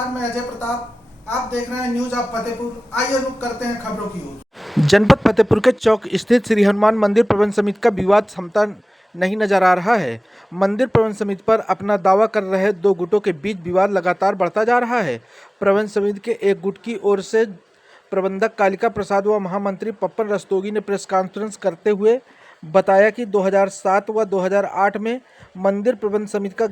नमस्कार, मैं अजय प्रताप। आप देख रहे हैं न्यूज ऑफ फतेहपुर। आइए रुक करते हैं खबरों की ओर। जनपद फतेहपुर के चौक स्थित श्री हनुमान मंदिर प्रबंध समिति का विवाद थमता नहीं नजर आ रहा है। मंदिर प्रबंध समिति पर अपना दावा कर रहे दो गुटों के बीच विवाद लगातार बढ़ता जा रहा है। प्रबंध समिति के एक गुट की ओर से प्रबंधक कालिका प्रसाद व महामंत्री पप्पन रस्तोगी ने प्रेस कॉन्फ्रेंस करते हुए बताया कि 2007 व 2008 में मंदिर प्रबंध समिति का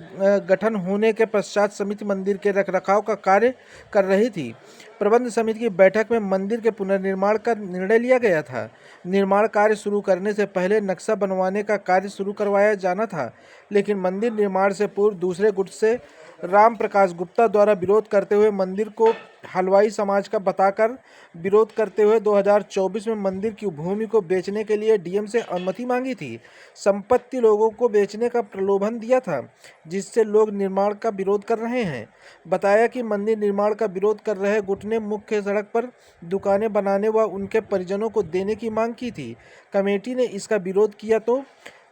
गठन होने के पश्चात समिति मंदिर के रखरखाव का कार्य कर रही थी। प्रबंध समिति की बैठक में मंदिर के पुनर्निर्माण का निर्णय लिया गया था। निर्माण कार्य शुरू करने से पहले नक्शा बनवाने का कार्य शुरू करवाया जाना था, लेकिन मंदिर निर्माण से पूर्व दूसरे गुट से राम प्रकाश गुप्ता द्वारा विरोध करते हुए मंदिर को हलवाई समाज का बताकर विरोध करते हुए 2024 में मंदिर की भूमि को बेचने के लिए डीएम से अनुमति मांगी थी। संपत्ति लोगों को बेचने का प्रलोभन दिया था, जिससे लोग निर्माण का विरोध कर रहे हैं। बताया कि मंदिर निर्माण का विरोध कर रहे गुट ने मुख्य सड़क पर दुकानें बनाने व उनके परिजनों को देने की मांग की थी। कमेटी ने इसका विरोध किया तो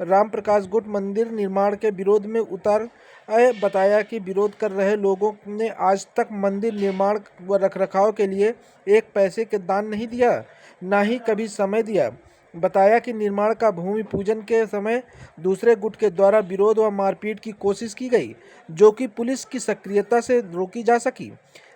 राम प्रकाश गुट मंदिर निर्माण के विरोध में उतर आए। बताया कि विरोध कर रहे लोगों ने आज तक मंदिर निर्माण व रखरखाव के लिए एक पैसे के दान नहीं दिया, ना ही कभी समय दिया। बताया कि निर्माण का भूमि पूजन के समय दूसरे गुट के द्वारा विरोध व मारपीट की कोशिश की गई, जो कि पुलिस की सक्रियता से रोकी जा सकी।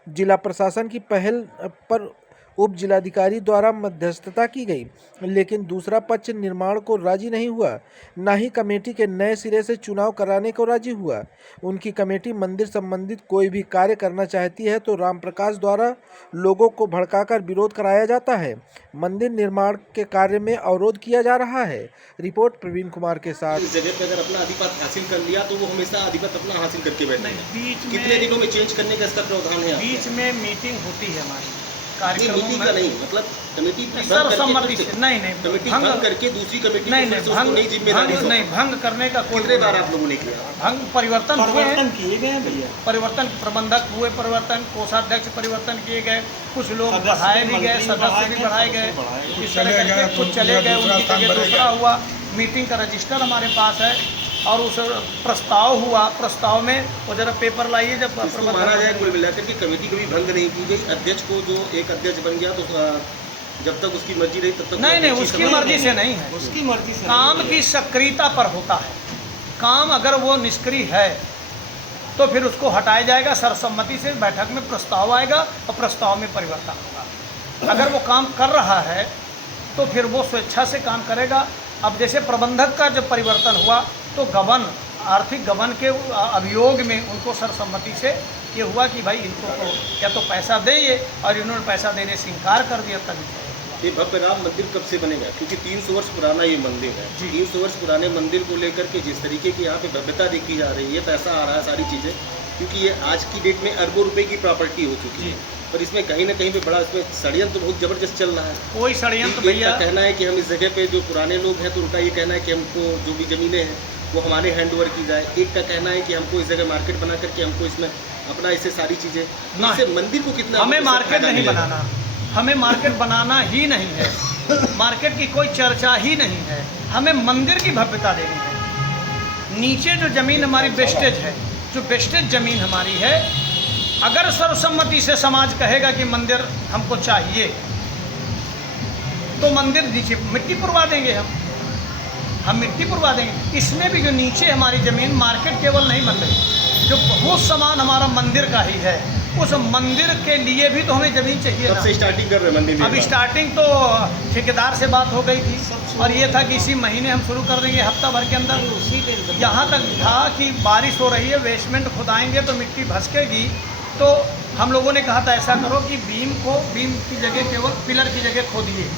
जिला प्रशासन की पहल पर उप जिलाधिकारी द्वारा मध्यस्थता की गई, लेकिन दूसरा पक्ष निर्माण को राजी नहीं हुआ, न ही कमेटी के नए सिरे से चुनाव कराने को राजी हुआ। उनकी कमेटी मंदिर संबंधित कोई भी कार्य करना चाहती है तो राम प्रकाश द्वारा लोगों को भड़काकर विरोध कराया जाता है। मंदिर निर्माण के कार्य में अवरोध किया जा रहा है। रिपोर्ट प्रवीण कुमार के साथ। इस जगह पे अगर अपना अधिपत्य हासिल कर लिया तो वो हमेशा अधिपत्य अपना हासिल करके बैठे। कितने दिनों में चेंज करने का इसका प्रावधान है? बीच में मीटिंग होती है हमारी मीटिंग का नहीं, मतलब कमेटी सर्वसम्मति से नहीं कमेटी भंग करके दूसरी कमेटी नहीं जिम्मेदारी नहीं भंग करने का कितने बार आप लोगों ने किया? भंग परिवर्तन किए गए हैं भैया। परिवर्तन प्रबंधक हुए, परिवर्तन कोषाध्यक्ष परिवर्तन किए गए, कुछ लोग बढ़ाए भी गए, सदस्य भी बढ़ाए गए, कुछ चले गए, उनकी जगह दूसरा हुआ। मीटिंग का रजिस्टर हमारे पास है और उस प्रस्ताव हुआ, प्रस्ताव में वो जरा पेपर लाइए। जब माना जाए कुल मिलाकर के कमेटी कभी भंग नहीं की गई। अध्यक्ष को जो एक अध्यक्ष बन गया तो जब तक उसकी मर्जी रही तब तक नहीं, उसकी मर्जी से नहीं है, उसकी मर्जी से काम की सक्रियता पर होता है। काम अगर वो निष्क्रिय है तो फिर उसको हटाया जाएगा। सर्वसम्मति से बैठक में प्रस्ताव आएगा और प्रस्ताव में परिवर्तन होगा। अगर वो काम कर रहा है तो फिर वो स्वेच्छा से काम करेगा। अब जैसे प्रबंधक का जब परिवर्तन हुआ तो गबन, आर्थिक गबन के अभियोग में उनको सर्वसम्मति से ये हुआ कि भाई इनको तो या तो पैसा दें, और इन्होंने पैसा देने से इनकार कर दिया। तभी ये भव्य राम मंदिर कब से बनेगा? क्योंकि 300 वर्ष पुराना ये मंदिर है। 300 वर्ष पुराने मंदिर को लेकर के जिस तरीके की यहाँ पे भव्यता देखी जा रही है, पैसा आ रहा है, सारी चीज़ें, क्योंकि ये आज की डेट में अरबों रुपए की प्रॉपर्टी हो चुकी है, पर इसमें कहीं ना कहीं पे बड़ा इसमें षड्यंत्र बहुत जबरदस्त चल रहा है। कोई षड्यंत्र भैया कहना है कि हम इस जगह पे जो पुराने लोग हैं तो उनका ये कहना है कि हमको जो भी ज़मीनें हैं वो हमारे हैंड ओवर की जाए। एक का कहना है कि हमको इस जगह मार्केट बना करके हमको इसमें अपना इससे सारी चीज़ें, इससे मंदिर को कितना, हमें मार्केट नहीं बनाना, हमें मार्केट बनाना ही नहीं है, मार्केट की कोई चर्चा ही नहीं है। हमें मंदिर की भव्यता देनी है। नीचे जो ज़मीन हमारी वेस्टेज है, जो वेस्टेज ज़मीन हमारी है, अगर सर्वसम्मति से समाज कहेगा कि मंदिर हमको चाहिए तो मंदिर नीचे मिट्टी पुरवा देंगे, हम मिट्टी पुरवा देंगे। इसमें भी जो नीचे हमारी ज़मीन, मार्केट केवल नहीं बन रही, जो बहुत सामान हमारा मंदिर का ही है, उस मंदिर के लिए भी तो हमें ज़मीन चाहिए। कब से स्टार्टिंग कर रहे हैं मंदिर? अभी स्टार्टिंग तो ठेकेदार से बात हो गई थी और ये था कि इसी महीने हम शुरू कर देंगे, हफ्ता भर के अंदर। यहाँ तक था कि बारिश हो रही है, बेसमेंट खुदाएंगे तो मिट्टी भसकेगी, तो हम लोगों ने कहा था ऐसा करो कि बीम की जगह केवल पिलर की जगह खोदिए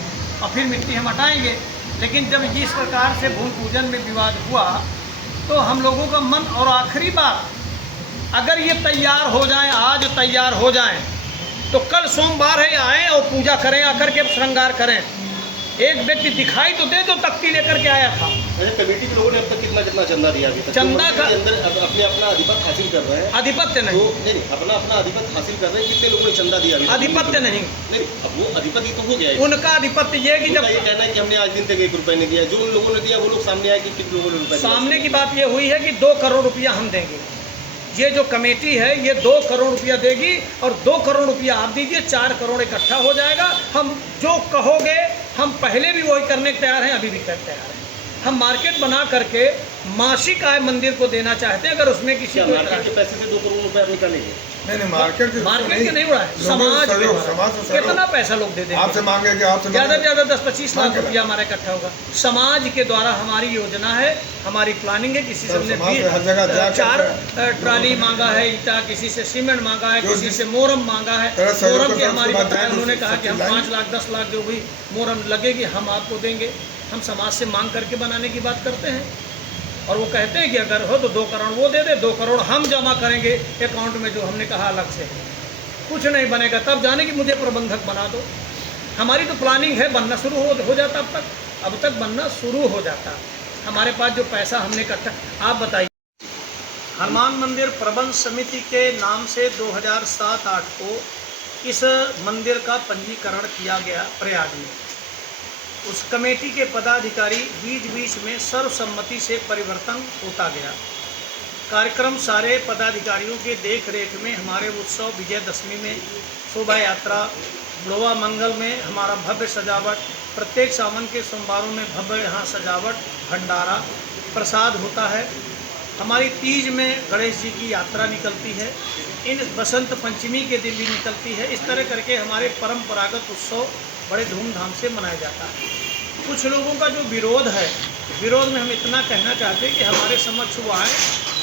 और फिर मिट्टी हम हटाएंगे। लेकिन जब जिस प्रकार से भूमि पूजन में विवाद हुआ तो हम लोगों का मन, और आखिरी बात, अगर ये तैयार हो जाएं, आज तैयार हो जाएं, तो कल सोमवार है आएँ और पूजा करें, आकर के श्रृंगार करें। एक व्यक्ति दिखाई तो दे जो तख्ती लेकर के आया था। कमेटी के लोगों ने अब तक कितना चंदा दिया? चंदा का अंदर अपना अधिपत्य हासिल कर रहे हैं। अधिपत्य नहीं, अपना अधिपत्य हासिल कर रहे हैं। कितने लोगों ने चंदा दिया? अधिपत्य नहीं, अब वो अधिपत्य तो हो गया। उनका अधिपत्य ये कि जब ये कहना है कि हमने आज दिन तक 1 रुपये नहीं दिया, जो उन लोगों ने दिया वो लोग सामने आए कि कितने लोगों ने रुपये। सामने की बात ये हुई है कि 2 करोड़ रुपया हम देंगे, ये जो कमेटी है ये 2 करोड़ रुपया देगी और 2 करोड़ रुपया आप दीजिए, 4 करोड़ इकट्ठा हो जाएगा। हम जो कहोगे हम पहले भी वही करने को तैयार हैं, अभी भी करने तैयार हैं। हम मार्केट बना करके मासिक आय मंदिर को देना चाहते हैं। अगर उसमें किसी को मार्केट के पैसे से 2 करोड़ रुपए आप निकालेंगे? नहीं मार्केट के नहीं उड़ा है, समाज कितना पैसा लोग दे देंगे? आपसे मांगेंगे, आपसे ज़्यादा से ज़्यादा 10-25 लाख रुपया हमारा इकट्ठा होगा। समाज के द्वारा हमारी योजना है, हमारी प्लानिंग है। किसी से हमने 4 ट्राली मांगा है ईटा, किसी से सीमेंट मांगा है, किसी से मोरम मांगा है। मोरम की हमारी बताया, उन्होंने कहा कि हम 5 लाख 10 लाख जो भी मोरम लगेगी हम आपको देंगे। हम समाज से मांग करके बनाने की बात करते हैं और वो कहते हैं कि अगर हो तो 2 करोड़ वो दे दे, 2 करोड़ हम जमा करेंगे अकाउंट में, जो हमने कहा अलग से। कुछ नहीं बनेगा तब जाने कि मुझे प्रबंधक बना दो। हमारी तो प्लानिंग है, बनना शुरू हो जाता अब तक बनना शुरू हो जाता। हमारे पास जो पैसा हमने इकट्ठा, आप बताइए। हनुमान मंदिर प्रबंध समिति के नाम से 2007-8 को इस मंदिर का पंजीकरण किया गया प्रयाग में। उस कमेटी के पदाधिकारी बीच में सर्वसम्मति से परिवर्तन होता गया। कार्यक्रम सारे पदाधिकारियों के देख रेख में हमारे उत्सव, विजयदशमी में शोभा यात्रा, बुढ़वा मंगल में हमारा भव्य सजावट, प्रत्येक सावन के सोमवारों में भव्य यहाँ सजावट, भंडारा, प्रसाद होता है। हमारी तीज में गणेश जी की यात्रा निकलती है, इन बसंत पंचमी के दिन भी निकलती है। इस तरह करके हमारे परंपरागत उत्सव बड़े धूमधाम से मनाया जाता है। कुछ लोगों का जो विरोध है, विरोध में हम इतना कहना चाहते हैं कि हमारे समक्ष वो आए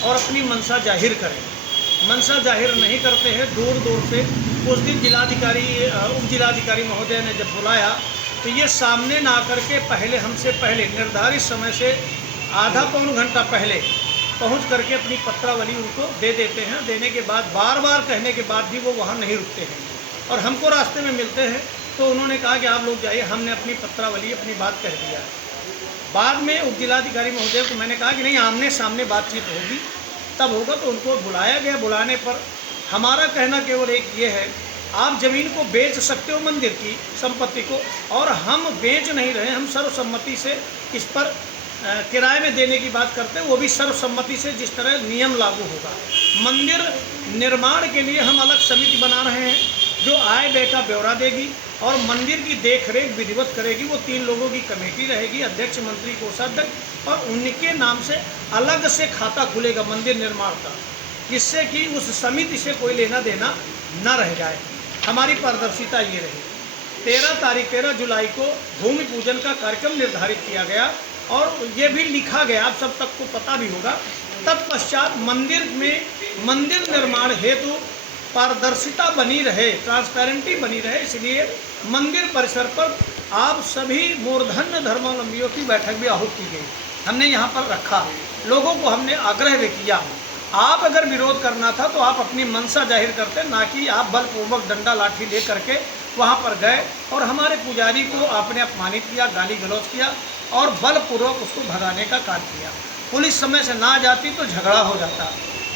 और अपनी मनसा जाहिर करें। मनसा जाहिर नहीं करते हैं, दूर दूर से। उस दिन जिलाधिकारी, उप जिलाधिकारी महोदय ने जब बुलाया तो ये सामने ना आकर के हमसे पहले निर्धारित समय से आधा पौन घंटा पहले पहुंच करके अपनी पत्रावली उनको दे देते हैं। देने के बाद बार बार कहने के बाद भी वो वहाँ नहीं रुकते हैं और हमको रास्ते में मिलते हैं तो उन्होंने कहा कि आप लोग जाइए, हमने अपनी पत्रावली अपनी बात कह दिया। बाद में उप जिलाधिकारी महोदय को मैंने कहा कि नहीं, आमने सामने बातचीत होगी तब होगा। तो उनको बुलाया गया। बुलाने पर हमारा कहना केवल एक ये है, आप ज़मीन को बेच सकते हो, मंदिर की संपत्ति को, और हम बेच नहीं रहे। हम सर्वसम्मति से इस पर किराए में देने की बात करते हैं, वो भी सर्वसम्मति से, जिस तरह नियम लागू होगा। मंदिर निर्माण के लिए हम अलग समिति बना रहे हैं जो आय व्यय का ब्यौरा देगी और मंदिर की देखरेख विधिवत करेगी। वो 3 लोगों की कमेटी रहेगी, अध्यक्ष, मंत्री, कोषाध्यक्ष, और उनके नाम से अलग से खाता खुलेगा मंदिर निर्माण का, जिससे कि उस समिति से कोई लेना देना न रह जाए। हमारी पारदर्शिता ये रही। 13 जुलाई को भूमि पूजन का कार्यक्रम निर्धारित किया गया और ये भी लिखा गया, आप सब तक को पता भी होगा। तत्पश्चात मंदिर में मंदिर निर्माण हेतु पारदर्शिता बनी रहे, ट्रांसपेरेंटी बनी रहे, इसलिए मंदिर परिसर पर आप सभी मूर्धन्य धर्मावलंबियों की बैठक भी आहूत की गई। हमने यहाँ पर रखा, लोगों को हमने आग्रह भी किया, आप अगर विरोध करना था तो आप अपनी मनसा जाहिर करते, ना कि आप बलपूर्वक डंडा लाठी ले करके वहाँ पर गए और हमारे पुजारी को आपने अपमानित किया, गाली गलौज किया और बलपूर्वक उसको भगाने का कार्य किया। पुलिस समय से ना जाती तो झगड़ा हो जाता।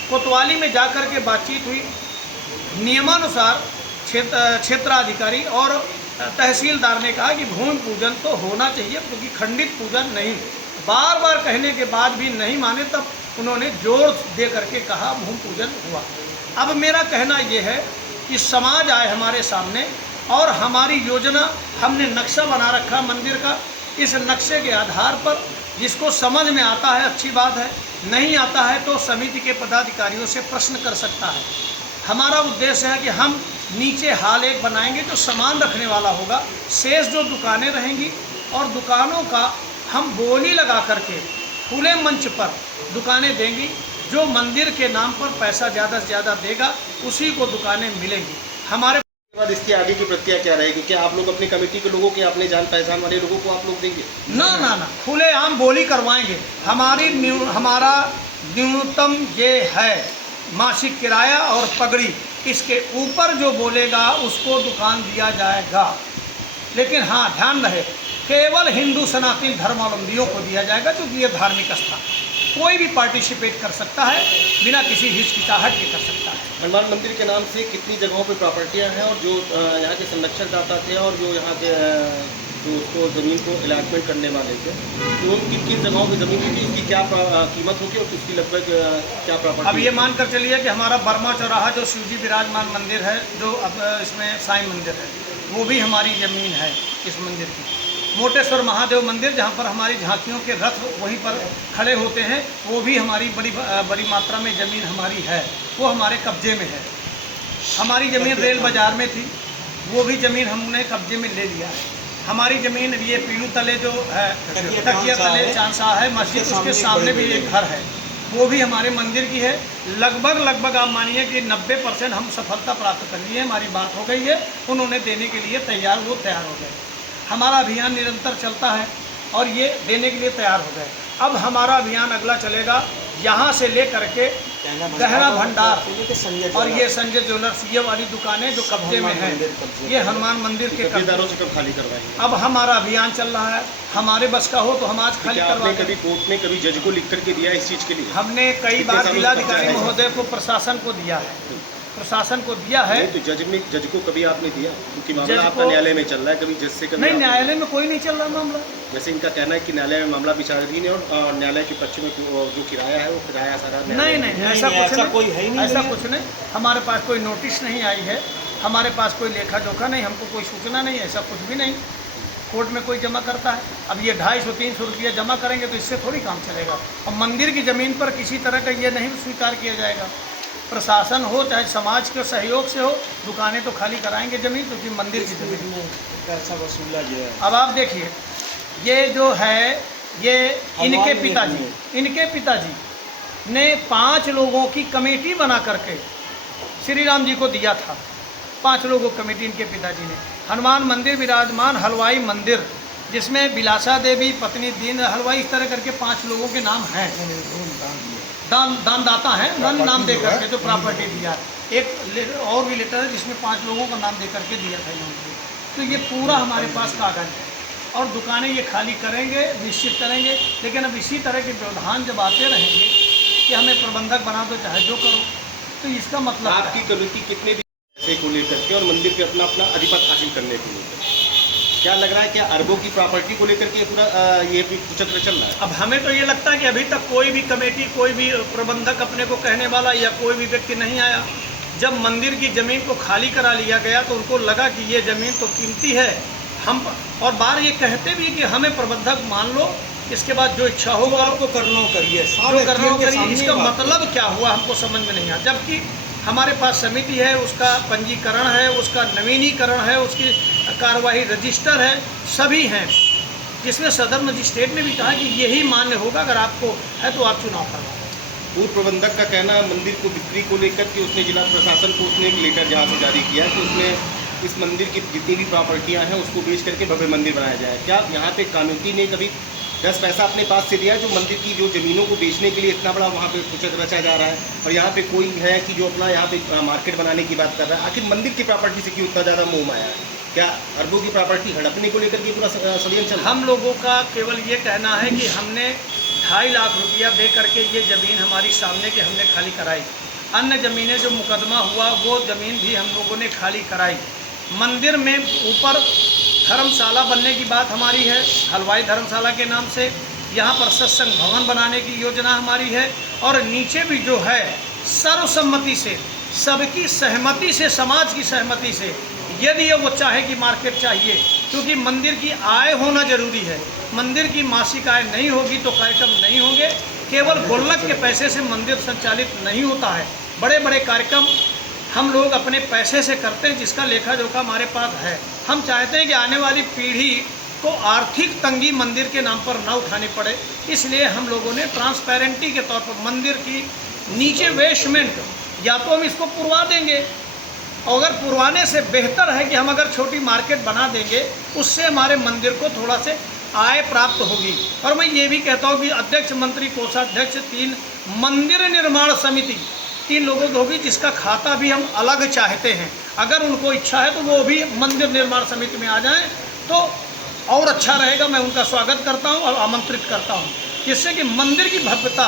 कोतवाली में जाकर के बातचीत हुई, नियमानुसार क्षेत्राधिकारी और तहसीलदार ने कहा कि भूमि पूजन तो होना चाहिए, क्योंकि खंडित पूजन नहीं। बार बार कहने के बाद भी नहीं माने, तब उन्होंने जोर दे करके कहा भूमि पूजन हुआ। अब मेरा कहना ये है कि समाज आए हमारे सामने और हमारी योजना, हमने नक्शा बना रखा मंदिर का। इस नक्शे के आधार पर जिसको समझ में आता है अच्छी बात है, नहीं आता है तो समिति के पदाधिकारियों से प्रश्न कर सकता है। हमारा उद्देश्य है कि हम नीचे हाल एक बनाएंगे जो सामान रखने वाला होगा, शेष जो दुकानें रहेंगी और दुकानों का हम बोली लगा करके खुले मंच पर दुकानें देंगी। जो मंदिर के नाम पर पैसा ज़्यादा से ज़्यादा देगा उसी को दुकानें मिलेंगी। हमारे बाद इसकी आगे की प्रक्रिया क्या रहेगी? क्या आप लोग अपनी कमेटी के लोगों के अपने जान पहचान वाले लोगों को आप लोग देंगे? ना, खुले आम बोली करवाएंगे। हमारा न्यूनतम ये है, मासिक किराया और पगड़ी, इसके ऊपर जो बोलेगा उसको दुकान दिया जाएगा। लेकिन हाँ, ध्यान रहे, केवल हिंदू सनातन धर्मावलंबियों को दिया जाएगा, क्योंकि ये धार्मिक स्थान, कोई भी पार्टिसिपेट कर सकता है, बिना किसी हिचकिचाहट के कर सकता है। हनुमान मंदिर के नाम से कितनी जगहों पे प्रॉपर्टियां हैं और जो यहाँ के संरक्षक दाता थे और जो यहाँ के तो उसको ज़मीन को अलॉटमेंट करने वाले थे, तो उन किन किन जगहों की ज़मीन थी, उसकी क्या कीमत होगी और उसकी लगभग क्या प्रॉपर्टी? अब ये मान कर चलिए कि हमारा बर्मा चौराहा जो शिवजी विराजमान मंदिर है, जो अब इसमें साईं मंदिर है, वो भी हमारी ज़मीन है इस मंदिर की। मोटेश्वर महादेव मंदिर जहाँ पर हमारी झांकियों के रथ वहीं पर खड़े होते हैं, वो भी हमारी बड़ी मात्रा में ज़मीन हमारी है, वो हमारे कब्जे में है। हमारी ज़मीन रेल बाज़ार में थी, वो भी ज़मीन हमने कब्जे में ले लिया है। हमारी ज़मीन ये पीलू तले जो है, तकिया तले चांदशाह है मस्जिद, उसके सामने भी एक घर है, वो भी हमारे मंदिर की है। लगभग आप मानिए कि 90% हम सफलता प्राप्त कर लिए, हमारी बात हो गई है, उन्होंने देने के लिए तैयार हो गए। हमारा अभियान निरंतर चलता है और ये देने के लिए तैयार हो गए। अब हमारा अभियान अगला चलेगा यहाँ से ले करके गहरा भंडार और ये संजय ज्वेलर्स, ये वाली दुकानें जो कब्जे में हैं, ये हनुमान मंदिर के कब्जेदारों से कब खाली करवाएंगे? अब हमारा अभियान चल रहा है, हमारे बस का हो तो हम आज खाली करवा दें। कभी कोर्ट में कभी जज को लिख करके दिया इस चीज़ के लिए? हमने कई बार जिलाधिकारी महोदय को, प्रशासन को दिया है, प्रशासन को दिया है। तो जज को कभी आपने दिया? क्योंकि मामला आपका न्यायालय में चल रहा है, कभी जज से कभी नहीं, न्यायालय में कोई नहीं चल रहा मामला। वैसे इनका कहना है कि न्यायालय में मामला विचाराधीन है और न्यायालय के पक्ष में जो किराया है वो किराया सारा नहीं, ऐसा कुछ नहीं, ऐसा कुछ नहीं। हमारे पास कोई नोटिस नहीं आई है, हमारे पास कोई लेखा जोखा नहीं, हमको कोई सूचना नहीं, ऐसा कुछ भी नहीं। कोर्ट में कोई जमा करता है, अब ये 250-300 रुपया जमा करेंगे तो इससे थोड़ी काम चलेगा। और मंदिर की ज़मीन पर किसी तरह का ये नहीं स्वीकार किया जाएगा। प्रशासन हो चाहे समाज के सहयोग से हो, दुकानें तो खाली कराएंगे ज़मीन, क्योंकि मंदिर की ज़मीन में पैसा वसूला गया है। अब आप देखिए, ये जो है, ये इनके पिताजी ने 5 लोगों की कमेटी बना करके श्री राम जी को दिया था। 5 लोगों की कमेटी इनके पिताजी ने। हनुमान मंदिर विराजमान हलवाई मंदिर, जिसमें बिलासा देवी पत्नी दीन हलवाई, इस तरह करके 5 लोगों के नाम हैं, दानदाता हैं, नाम दे करके जो प्रॉपर्टी दिया। एक और भी लेटर है जिसमें 5 लोगों का नाम दे करके दिया था इन्होंने। तो ये पूरा हमारे पास कागज है और दुकानें ये खाली करेंगे, निश्चित करेंगे। लेकिन अब इसी तरह के व्यवधान जब आते रहेंगे कि हमें प्रबंधक बना दो चाहे जो करो, तो इसका मतलब आपकी कमेटी कितने दिन को लेकर के और मंदिर पे अपना अधिपत हासिल करने के लिए क्या लग रहा है? क्या अरबों की प्रॉपर्टी को लेकर के पूरा ये चक्र चल रहा है? अब हमें तो ये लगता है कि अभी तक कोई भी कमेटी, कोई भी प्रबंधक अपने को कहने वाला या कोई भी व्यक्ति नहीं आया। जब मंदिर की ज़मीन को खाली करा लिया गया तो उनको लगा कि ये ज़मीन तो कीमती है, हम और बार ये कहते भी कि हमें प्रबंधक मान लो, इसके बाद जो इच्छा होगा आपको करना हो करिए, जो करना हो करिए। इसका मतलब क्या हुआ हमको समझ में नहीं आया। जबकि हमारे पास समिति है, उसका पंजीकरण है, उसका नवीनीकरण है, उसकी कार्यवाही रजिस्टर है, सभी हैं, जिसमें सदर मजिस्ट्रेट ने भी कहा कि यही मान्य होगा, अगर आपको है तो आप चुनाव करवाओ। पूर्व प्रबंधक का कहना है मंदिर को बिक्री को लेकर के उसने जिला प्रशासन को उसने एक लेटर जहाँ से जारी किया कि उसने इस मंदिर की जितनी भी प्रॉपर्टियाँ हैं उसको बेच करके भव्य मंदिर बनाया जाए। क्या यहाँ पे कानूनी ने कभी 10 पैसा अपने पास से दिया जो मंदिर की जो ज़मीनों को बेचने के लिए इतना बड़ा वहाँ पे कुछ रचा जा रहा है, और यहाँ पे कोई है कि जो अपना यहाँ पे मार्केट बनाने की बात कर रहा है? आखिर मंदिर की प्रॉपर्टी से क्यों इतना ज़्यादा मोह माया है? क्या अरबों की प्रॉपर्टी हड़पने को लेकर के पूरा षड्यंत्र चल रहा है? हम लोगों का केवल ये कहना है कि हमने 2.5 लाख रुपया दे करके ये ज़मीन हमारी सामने की हमने खाली कराई। अन्य ज़मीनें जो मुकदमा हुआ वो ज़मीन भी हम लोगों ने खाली कराई। मंदिर में ऊपर धर्मशाला बनने की बात हमारी है, हलवाई धर्मशाला के नाम से। यहाँ पर सत्संग भवन बनाने की योजना हमारी है, और नीचे भी जो है सर्वसम्मति से, सबकी सहमति से, समाज की सहमति से, यदि वो चाहे कि मार्केट चाहिए, क्योंकि मंदिर की आय होना जरूरी है। मंदिर की मासिक आय नहीं होगी तो कार्यक्रम नहीं होंगे। केवल गुल्लक के पैसे से मंदिर संचालित नहीं होता है। बड़े बड़े कार्यक्रम हम लोग अपने पैसे से करते हैं, जिसका लेखा जोखा हमारे पास है। हम चाहते हैं कि आने वाली पीढ़ी को आर्थिक तंगी मंदिर के नाम पर ना उठानी पड़े, इसलिए हम लोगों ने ट्रांसपेरेंटी के तौर पर मंदिर की नीचे बेसमेंट या तो हम इसको पुरवा देंगे, और अगर पुरवाने से बेहतर है कि हम अगर छोटी मार्केट बना देंगे, उससे हमारे मंदिर को थोड़ा से आय प्राप्त होगी। और मैं ये भी कहता हूँ कि अध्यक्ष, मंत्री, कोषाध्यक्ष, 3 मंदिर निर्माण समिति 3 लोगों की होगी, जिसका खाता भी हम अलग चाहते हैं। अगर उनको इच्छा है तो वो भी मंदिर निर्माण समिति में आ जाएं तो और अच्छा रहेगा। मैं उनका स्वागत करता हूं और आमंत्रित करता हूं, जिससे कि मंदिर की भव्यता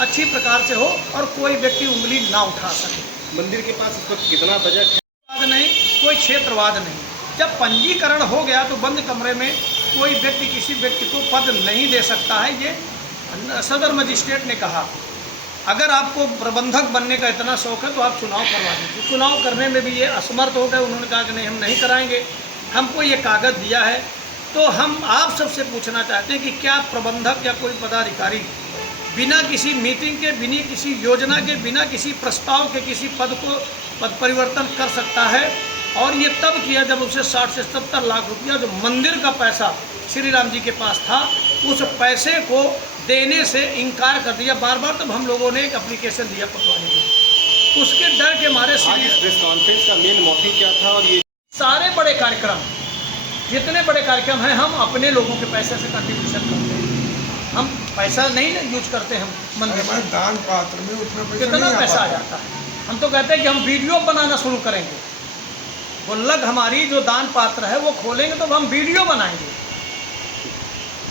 अच्छी प्रकार से हो और कोई व्यक्ति उंगली ना उठा सके। मंदिर के पास इस वक्त कितना बजट है? नहीं, कोई क्षेत्रवाद नहीं। जब पंजीकरण हो गया तो बंद कमरे में कोई व्यक्ति किसी व्यक्ति को पद नहीं दे सकता है, ये सदर मजिस्ट्रेट ने कहा। अगर आपको प्रबंधक बनने का इतना शौक है तो आप चुनाव करवा दीजिए। चुनाव करने में भी ये असमर्थ हो गए, उन्होंने कहा कि नहीं, हम नहीं कराएंगे। हमको ये कागज़ दिया है, तो हम आप सबसे पूछना चाहते हैं कि क्या प्रबंधक या कोई पदाधिकारी बिना किसी मीटिंग के, बिना किसी योजना के, बिना किसी प्रस्ताव के किसी पद परिवर्तन कर सकता है? और ये तब किया जब उसे 60 से 70 लाख रुपया जो मंदिर का पैसा श्री राम जी के पास था, उस पैसे को देने से इनकार कर दिया बार बार। तब हम लोगों ने एक एप्लीकेशन दिया कोतवाली में, उसके डर के मारे आज इस प्रेस कॉन्फ्रेंस का मेन मोटिव क्या था? और ये सारे बड़े कार्यक्रम, जितने बड़े कार्यक्रम हैं, हम अपने लोगों के पैसे से कंट्रीब्यूशन करते हैं। हम पैसा नहीं यूज करते, हम मंदिर में दान पात्र में उतना पैसा कितना नहीं पैसा आ जाता है। हम तो कहते हैं कि हम वीडियो बनाना शुरू करेंगे, गुल्लक हमारी जो दान पात्र है वो खोलेंगे तो हम वीडियो बनाएंगे,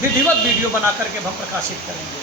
विधिवत वीडियो बना करके हम प्रकाशित करेंगे।